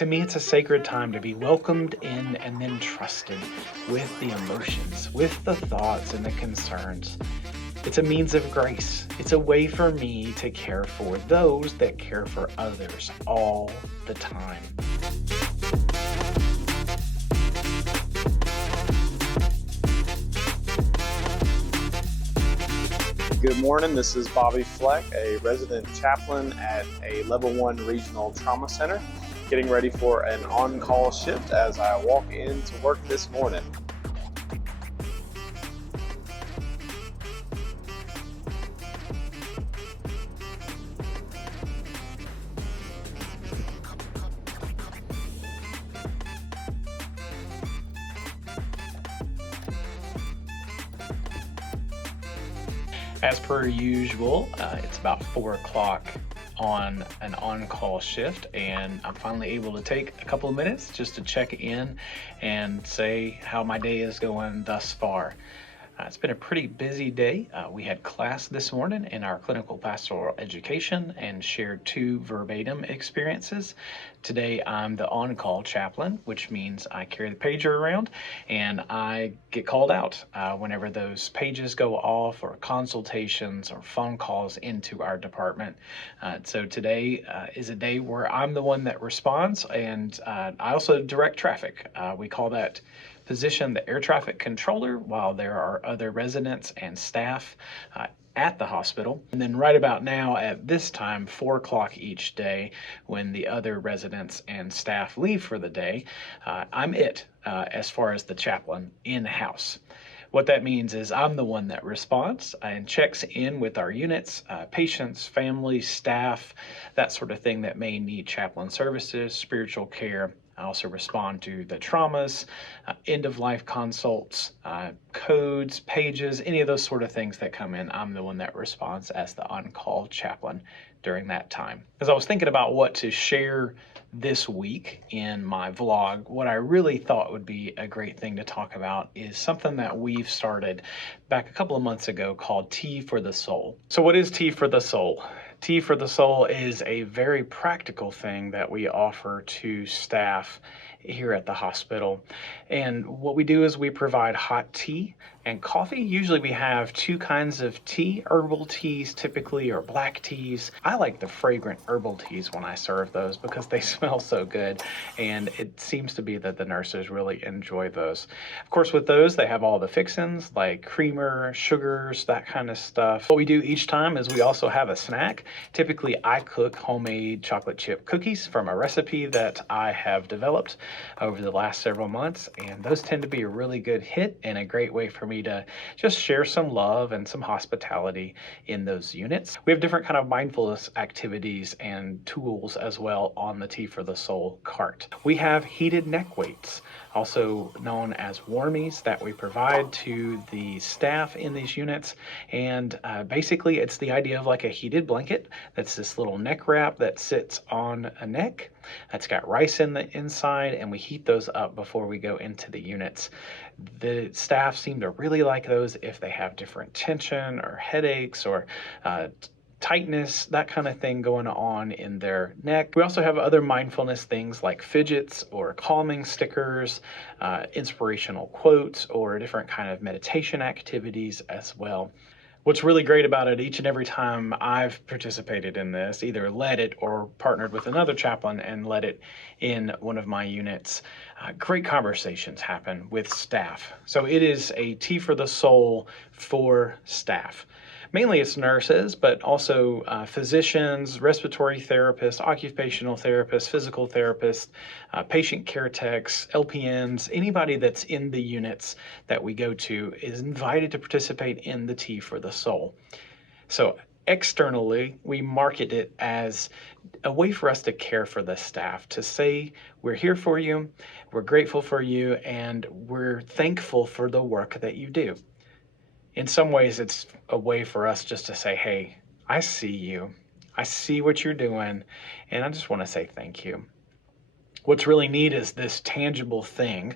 To me, it's a sacred time to be welcomed in and then trusted with the emotions, with the thoughts and the concerns. It's a means of grace. It's a way for me to care for those that care for others all the time. Good morning, this is Bobby Fleck, a resident chaplain at a level 1 regional trauma center, getting ready for an on-call shift as I walk into work this morning. As per usual, it's about 4 o'clock on an on-call shift, and I'm finally able to take a couple of minutes just to check in and say how my day is going thus far. It's been a pretty busy day. We had class this morning in our clinical pastoral education and shared 2 verbatim experiences. Today I'm the on-call chaplain, which means I carry the pager around and I get called out whenever those pages go off, or consultations or phone calls into our department. So today is a day where I'm the one that responds, and I also direct traffic. We call that position the air traffic controller, while there are other residents and staff at the hospital. And then right about now at this time, 4 o'clock each day, when the other residents and staff leave for the day, I'm as far as the chaplain in-house. What that means is I'm the one that responds and checks in with our units, patients, families, staff, that sort of thing that may need chaplain services, spiritual care. I also respond to the traumas, end-of-life consults, codes, pages, any of those sort of things that come in. I'm the one that responds as the on-call chaplain during that time. As I was thinking about what to share this week in my vlog, what I really thought would be a great thing to talk about is something that we've started back a couple of months ago called Tea for the Soul. So what is Tea for the Soul? Tea for the Soul is a very practical thing that we offer to staff here at the hospital. And what we do is we provide hot tea and coffee. Usually we have 2 kinds of tea, herbal teas typically, or black teas. I like the fragrant herbal teas when I serve those because they smell so good, and it seems to be that the nurses really enjoy those. Of course, with those, they have all the fixins like creamer, sugars, that kind of stuff. What we do each time is we also have a snack. Typically, I cook homemade chocolate chip cookies from a recipe that I have developed over the last several months, and those tend to be a really good hit and a great way for me to just share some love and some hospitality in those units. We have different kind of mindfulness activities and tools as well on the Tea for the Soul cart. We have heated neck weights, also known as warmies, that we provide to the staff in these units. And basically it's the idea of like a heated blanket that's this little neck wrap that sits on a neck. It's got rice in the inside, and we heat those up before we go into the units. The staff seem to really like those if they have different tension or headaches or tightness, that kind of thing going on in their neck. We also have other mindfulness things like fidgets or calming stickers, inspirational quotes, or different kind of meditation activities as well. What's really great about it, each and every time I've participated in this, either led it or partnered with another chaplain and led it in one of my units, great conversations happen with staff. So it is a Tea for the Soul for staff. Mainly it's nurses, but also physicians, respiratory therapists, occupational therapists, physical therapists, patient care techs, LPNs, anybody that's in the units that we go to is invited to participate in the Tea for the Soul. So externally, we market it as a way for us to care for the staff, to say we're here for you, we're grateful for you, and we're thankful for the work that you do. In some ways, it's a way for us just to say, hey, I see you, I see what you're doing, and I just want to say thank you. What's really neat is this tangible thing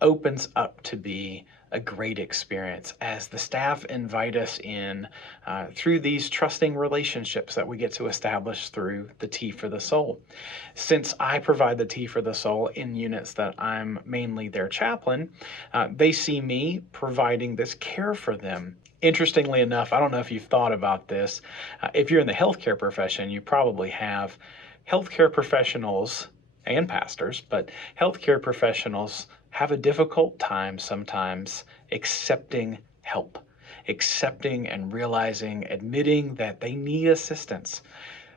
opens up to be a great experience as the staff invite us in through these trusting relationships that we get to establish through the Tea for the Soul. Since I provide the Tea for the Soul in units that I'm mainly their chaplain, they see me providing this care for them. Interestingly enough, I don't know if you've thought about this. If you're in the healthcare profession, you probably have healthcare professionals and pastors, but healthcare professionals have a difficult time sometimes accepting help, accepting and realizing, admitting that they need assistance.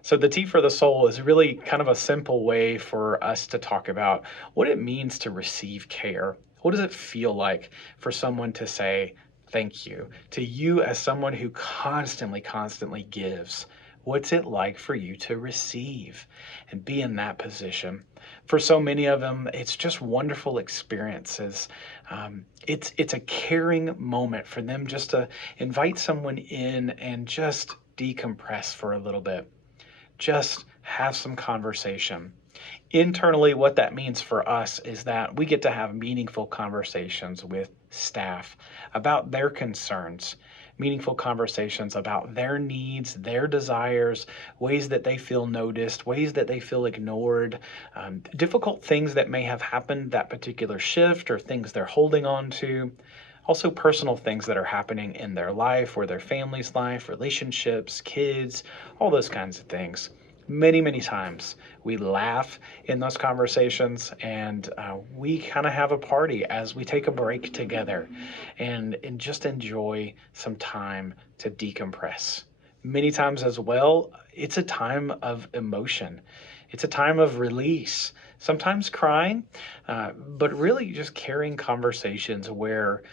So the Tea for the Soul is really kind of a simple way for us to talk about what it means to receive care. What does it feel like for someone to say thank you to you as someone who constantly gives? What's it like for you to receive and be in that position? For so many of them, it's just wonderful experiences. It's a caring moment for them just to invite someone in and just decompress for a little bit. Just have some conversation. Internally, what that means for us is that we get to have meaningful conversations with staff about their concerns, meaningful conversations about their needs, their desires, ways that they feel noticed, ways that they feel ignored, difficult things that may have happened that particular shift or things they're holding on to. Also personal things that are happening in their life or their family's life, relationships, kids, all those kinds of things. Many times we laugh in those conversations and we kind of have a party as we take a break together and just enjoy some time to decompress. Many times as well, it's a time of emotion. It's a time of release, sometimes crying, but really just carrying conversations where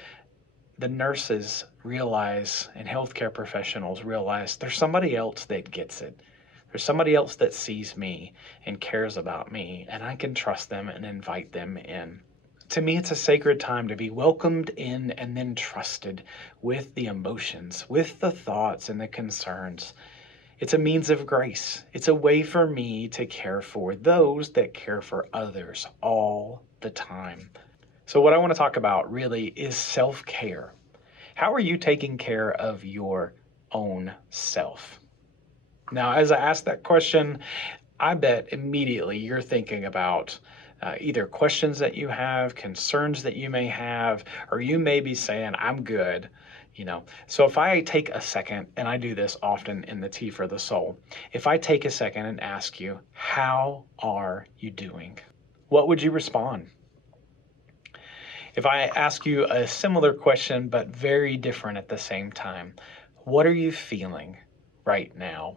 the nurses realize and healthcare professionals realize there's somebody else that gets it. There's somebody else that sees me and cares about me, and I can trust them and invite them in. To me, it's a sacred time to be welcomed in and then trusted with the emotions, with the thoughts and the concerns. It's a means of grace. It's a way for me to care for those that care for others all the time. So what I want to talk about really is self-care. How are you taking care of your own self? Now, as I ask that question, I bet immediately you're thinking about either questions that you have, concerns that you may have, or you may be saying, I'm good. So if I take a second, and I do this often in the Tea for the Soul, if I take a second and ask you, how are you doing? What would you respond? If I ask you a similar question, but very different at the same time, what are you feeling right now?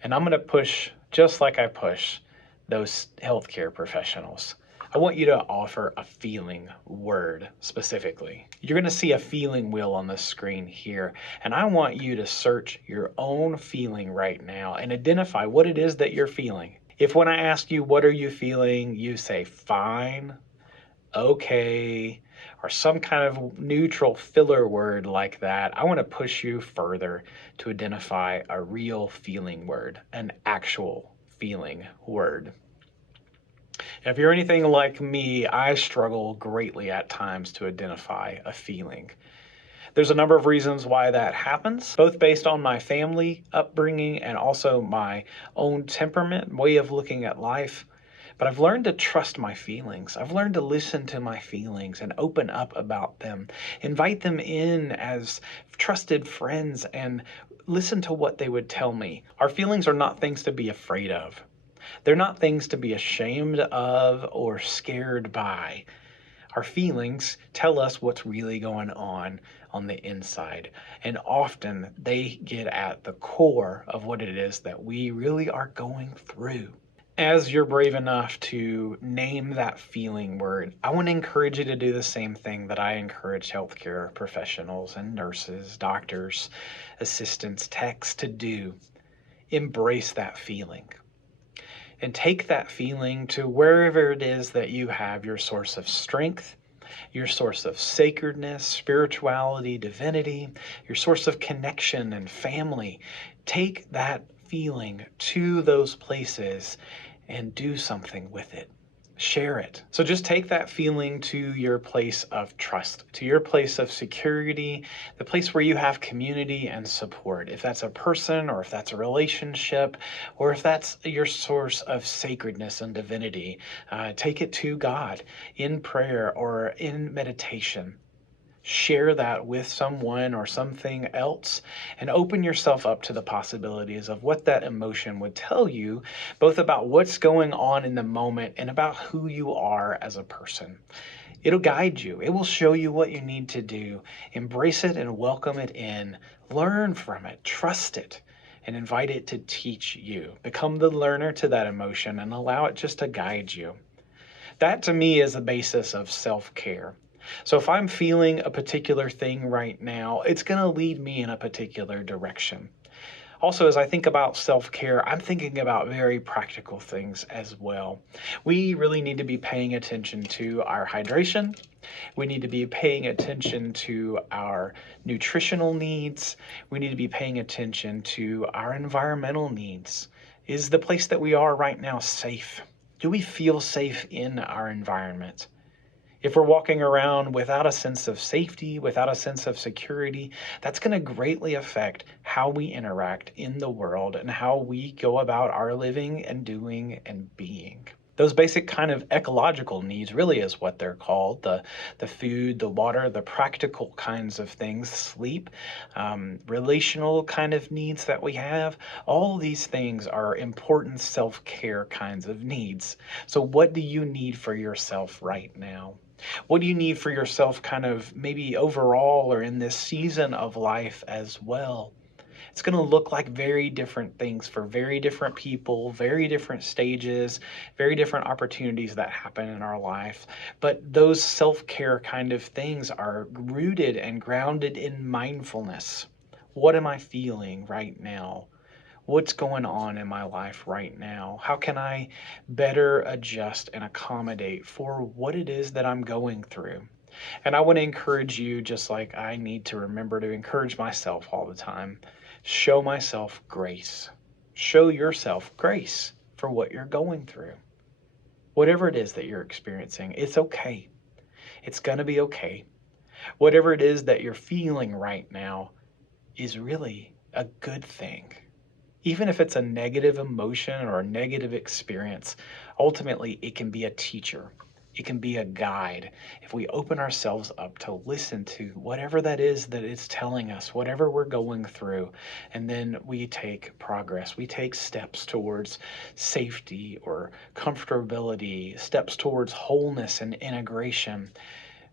And I'm going to push, just like I push those healthcare professionals. I want you to offer a feeling word specifically. You're going to see a feeling wheel on the screen here, and I want you to search your own feeling right now and identify what it is that you're feeling. If when I ask you, what are you feeling, you say fine, okay, or some kind of neutral filler word like that, I want to push you further to identify a real feeling word, an actual feeling word. If you're anything like me, I struggle greatly at times to identify a feeling. There's a number of reasons why that happens, both based on my family upbringing and also my own temperament, way of looking at life. But I've learned to trust my feelings. I've learned to listen to my feelings and open up about them, invite them in as trusted friends and listen to what they would tell me. Our feelings are not things to be afraid of. They're not things to be ashamed of or scared by. Our feelings tell us what's really going on the inside. And often they get at the core of what it is that we really are going through. As you're brave enough to name that feeling word, I want to encourage you to do the same thing that I encourage healthcare professionals and nurses, doctors, assistants, techs to do. Embrace that feeling. And take that feeling to wherever it is that you have your source of strength, your source of sacredness, spirituality, divinity, your source of connection and family. Take that feeling to those places and do something with it. Share it. So just take that feeling to your place of trust, to your place of security, the place where you have community and support. If that's a person, or if that's a relationship, or if that's your source of sacredness and divinity, take it to God in prayer or in meditation. Share that with someone or something else, and open yourself up to the possibilities of what that emotion would tell you, both about what's going on in the moment and about who you are as a person. It'll guide you. It will show you what you need to do. Embrace it and welcome it in. Learn from it. Trust it. And invite it to teach you. Become the learner to that emotion and allow it just to guide you. That to me is the basis of self-care. So if I'm feeling a particular thing right now, it's going to lead me in a particular direction. Also, as I think about self-care, I'm thinking about very practical things as well. We really need to be paying attention to our hydration. We need to be paying attention to our nutritional needs. We need to be paying attention to our environmental needs. Is the place that we are right now safe? Do we feel safe in our environment? If we're walking around without a sense of safety, without a sense of security, that's going to greatly affect how we interact in the world and how we go about our living and doing and being. Those basic kind of ecological needs really is what they're called. The food, the water, the practical kinds of things, sleep, relational kind of needs that we have. All these things are important self-care kinds of needs. So what do you need for yourself right now? What do you need for yourself kind of maybe overall or in this season of life as well? It's going to look like very different things for very different people, very different stages, very different opportunities that happen in our life. But those self-care kind of things are rooted and grounded in mindfulness. What am I feeling right now? What's going on in my life right now? How can I better adjust and accommodate for what it is that I'm going through? And I want to encourage you, just like I need to remember to encourage myself all the time. Show myself grace. Show yourself grace for what you're going through. Whatever it is that you're experiencing, it's okay. It's going to be okay. Whatever it is that you're feeling right now is really a good thing. Even if it's a negative emotion or a negative experience, ultimately it can be a teacher. It can be a guide if we open ourselves up to listen to whatever that is that it's telling us, whatever we're going through, and then we take progress. We take steps towards safety or comfortability, steps towards wholeness and integration.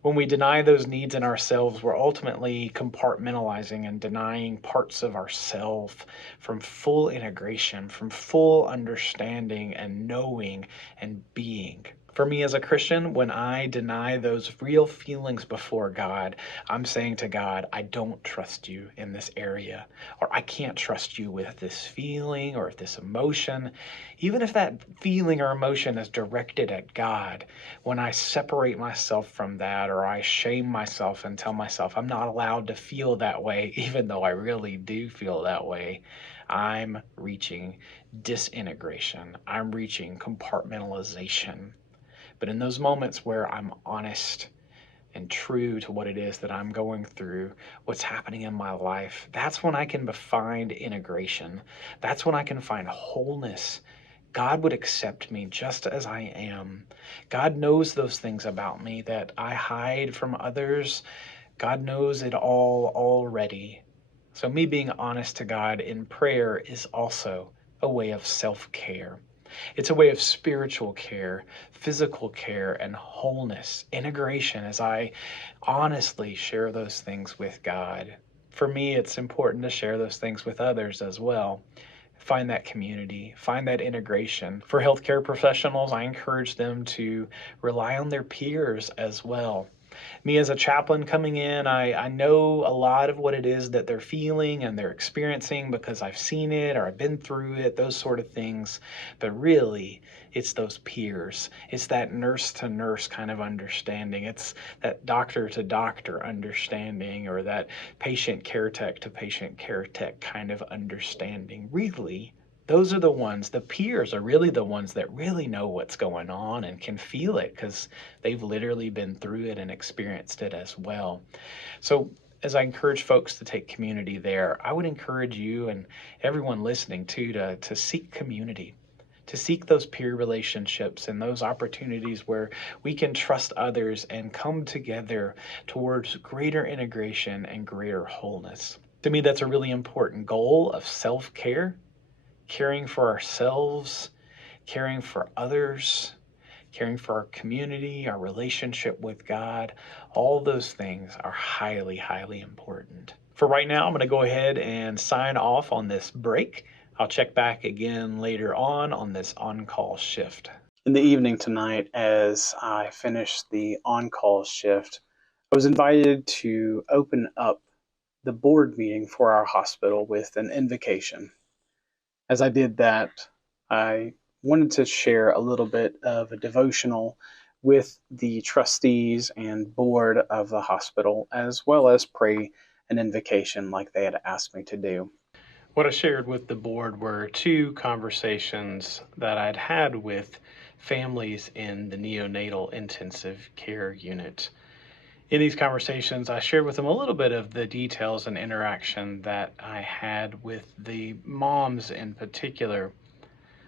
When we deny those needs in ourselves, we're ultimately compartmentalizing and denying parts of ourselves from full integration, from full understanding and knowing and being. For me as a Christian, when I deny those real feelings before God, I'm saying to God, I don't trust you in this area, or I can't trust you with this feeling or this emotion. Even if that feeling or emotion is directed at God, when I separate myself from that, or I shame myself and tell myself I'm not allowed to feel that way, even though I really do feel that way, I'm reaching disintegration. I'm reaching compartmentalization. But in those moments where I'm honest and true to what it is that I'm going through, what's happening in my life, that's when I can find integration. That's when I can find wholeness. God would accept me just as I am. God knows those things about me that I hide from others. God knows it all already. So me being honest to God in prayer is also a way of self-care. It's a way of spiritual care, physical care, and wholeness, integration as I honestly share those things with God. For me, it's important to share those things with others as well. Find that community, find that integration. For healthcare professionals, I encourage them to rely on their peers as well. Me as a chaplain coming in, I know a lot of what it is that they're feeling and they're experiencing because I've seen it or I've been through it, those sort of things. But really, it's those peers. It's that nurse to nurse kind of understanding. It's that doctor to doctor understanding, or that patient care tech to patient care tech kind of understanding. Really, Those are the ones, the peers are really the ones that really know what's going on and can feel it because they've literally been through it and experienced it as well. So, as I encourage folks to take community there, I would encourage you and everyone listening too to seek community, to seek those peer relationships and those opportunities where we can trust others and come together towards greater integration and greater wholeness. To me, that's a really important goal of self-care, caring for ourselves, caring for others, caring for our community, our relationship with God. All those things are highly, highly important. For right now, I'm going to go ahead and sign off on this break. I'll check back again later on this on-call shift. In the evening tonight, as I finished the on-call shift, I was invited to open up the board meeting for our hospital with an invocation. As I did that, I wanted to share a little bit of a devotional with the trustees and board of the hospital, as well as pray an invocation like they had asked me to do. What I shared with the board were two conversations that I'd had with families in the neonatal intensive care unit. In these conversations, I shared with them a little bit of the details and interaction that I had with the moms in particular.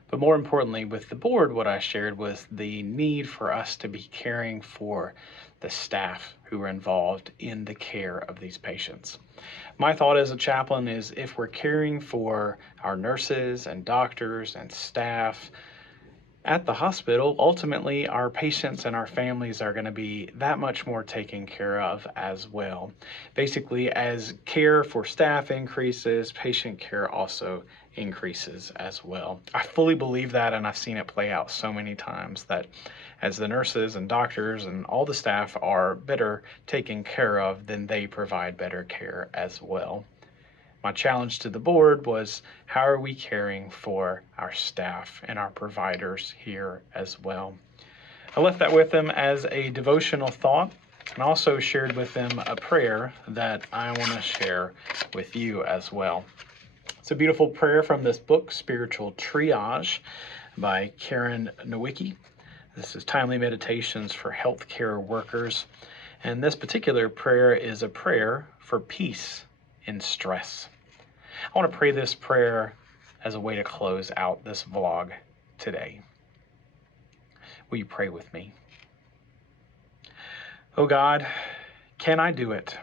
But more importantly, with the board, what I shared was the need for us to be caring for the staff who are involved in the care of these patients. My thought as a chaplain is if we're caring for our nurses and doctors and staff at the hospital, ultimately our patients and our families are going to be that much more taken care of as well. Basically, as care for staff increases, patient care also increases as well. I fully believe that, and I've seen it play out so many times that as the nurses and doctors and all the staff are better taken care of, then they provide better care as well. My challenge to the board was, how are we caring for our staff and our providers here as well? I left that with them as a devotional thought, and also shared with them a prayer that I want to share with you as well. It's a beautiful prayer from this book, Spiritual Triage, by Karen Nowicki. This is Timely Meditations for Healthcare Workers, and this particular prayer is a prayer for peace in stress. I want to pray this prayer as a way to close out this vlog today. Will you pray with me? Oh God, can I do it?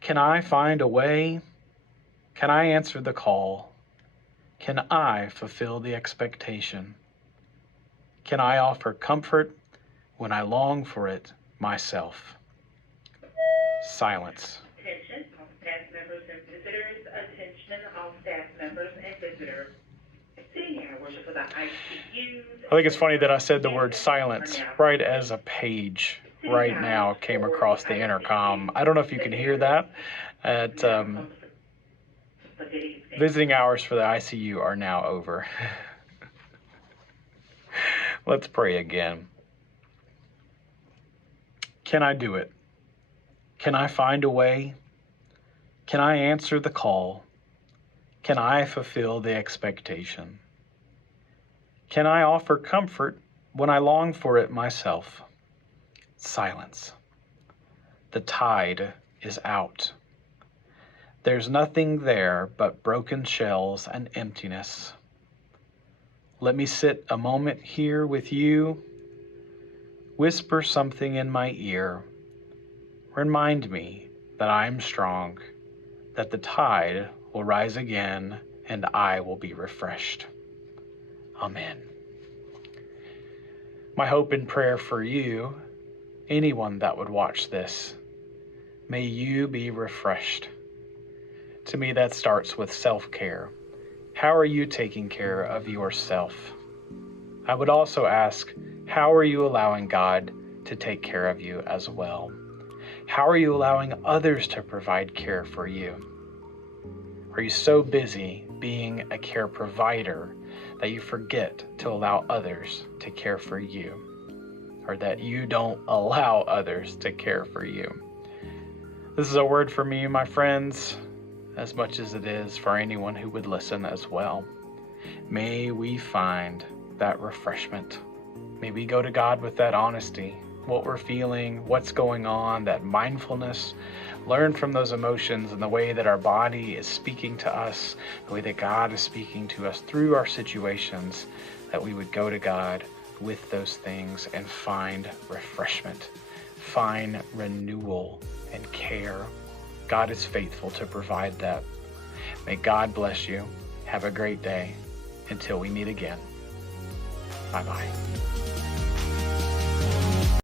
Can I find a way? Can I answer the call? Can I fulfill the expectation? Can I offer comfort when I long for it myself? Silence. Attention, all staff members and visitors. Attention, all staff members and visitors. Sitting hours for the ICU. I think it's funny that I said the word silence right as a page right now came across the intercom. I don't know if you can hear that. Visiting hours for the ICU are now over. Let's pray again. Can I do it? Can I find a way? Can I answer the call? Can I fulfill the expectation? Can I offer comfort when I long for it myself? Silence. The tide is out. There's nothing there but broken shells and emptiness. Let me sit a moment here with you. Whisper something in my ear. Remind me that I am strong, that the tide will rise again, and I will be refreshed. Amen. My hope and prayer for you, anyone that would watch this, may you be refreshed. To me, that starts with self-care. How are you taking care of yourself? I would also ask, how are you allowing God to take care of you as well? How are you allowing others to provide care for you? Are you so busy being a care provider that you forget to allow others to care for you? Or that you don't allow others to care for you? This is a word for me, my friends, as much as it is for anyone who would listen as well. May we find that refreshment. May we go to God with that honesty, what we're feeling, what's going on, that mindfulness, learn from those emotions and the way that our body is speaking to us, the way that God is speaking to us through our situations, that we would go to God with those things and find refreshment, find renewal and care. God is faithful to provide that. May God bless you. Have a great day. Until we meet again. Bye-bye.